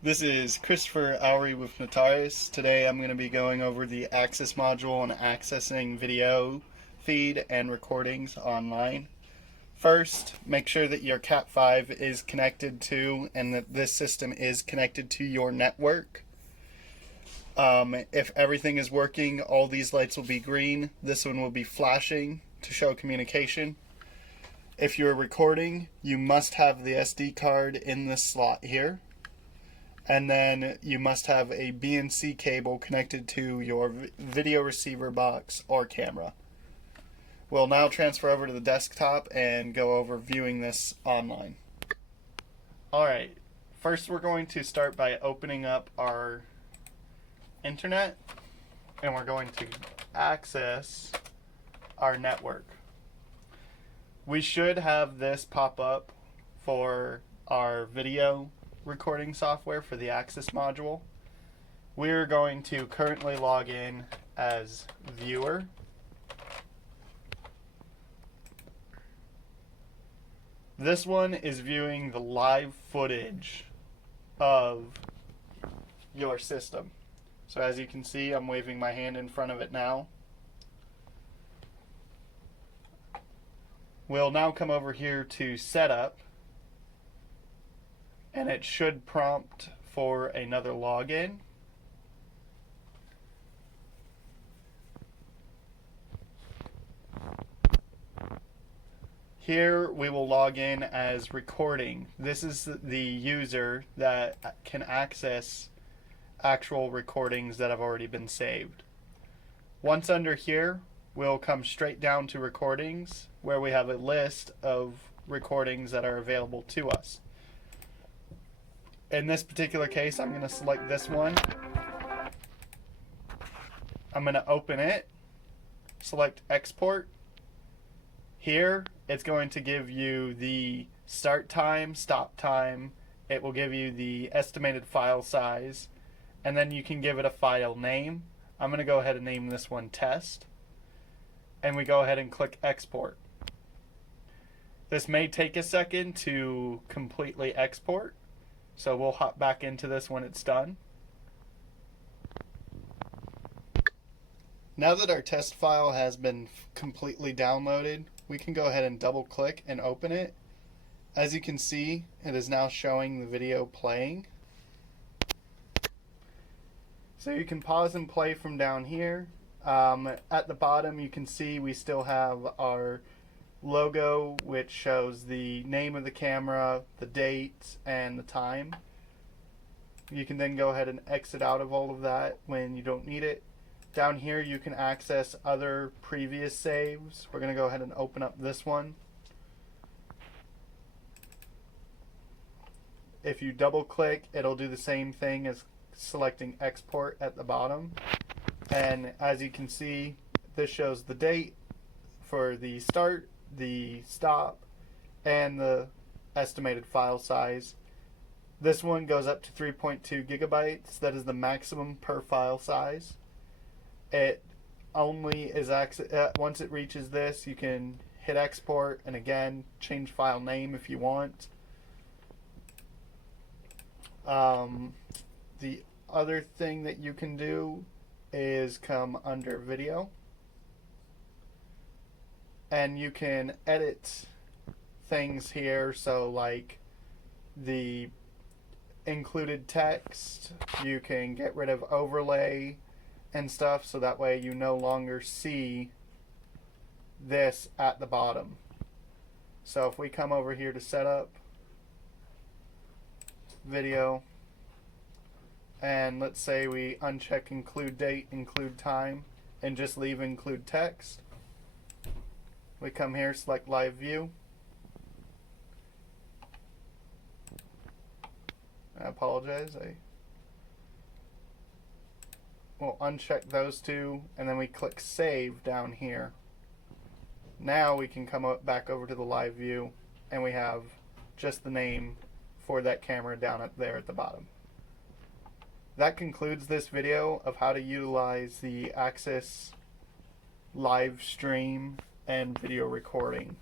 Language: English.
This is Christopher Oury with Notaris. Today I'm going to be going over the Access module and accessing video feed and recordings online. First, make sure that your Cat5 is connected to and that this system is connected to your network. If everything is working, all these lights will be green. This one will be flashing to show communication. If you're recording, you must have the SD card in this slot here. And then you must have a BNC cable connected to your video receiver box or camera. We'll now transfer over to the desktop and go over viewing this online. Alright, first we're going to start by opening up our internet and we're going to access our network. We should have this pop up for our video recording software for the Access module. We're going to currently log in as viewer. This one is viewing the live footage of your system. So as you can see, I'm waving my hand in front of it now. We'll now come over here to setup. And it should prompt for another login. Here we will log in as recording. This is the user that can access actual recordings that have already been saved. Once under here, we'll come straight down to recordings where we have a list of recordings that are available to us. In this particular case, I'm going to select this one. I'm going to open it, select export. Here, it's going to give you the start time, stop time. It will give you the estimated file size, and then you can give it a file name. I'm going to go ahead and name this one test, and we go ahead and click export. This may take a second to completely export. So we'll hop back into this when it's done. Now that our test file has been completely downloaded, we can go ahead and double click and open it. As you can see, it is now showing the video playing. So you can pause and play from down here. At the bottom you can see we still have our logo, which shows the name of the camera, the date, and the time. You can then go ahead and exit out of all of that when you don't need it. Down here you can access other previous saves. We're going to go ahead and open up this one. If you double click, it'll do the same thing as selecting export at the bottom. And as you can see, this shows the date for the start, the stop, and the estimated file size. This one goes up to 3.2 gigabytes. That is the maximum per file size. It only is once it reaches this, you can hit export and again change file name if you want. The other thing that you can do is come under video, and you can edit things here, so like the included text, you can get rid of overlay and stuff, so that way you no longer see this at the bottom. So if we come over here to setup, video, and let's say we uncheck include date, include time, and just leave include text. We come here, select live view. I apologize. We'll uncheck those two, and then we click save down here. Now we can come back over to the live view, and we have just the name for that camera down up there at the bottom. That concludes this video of how to utilize the Access live stream and video recording.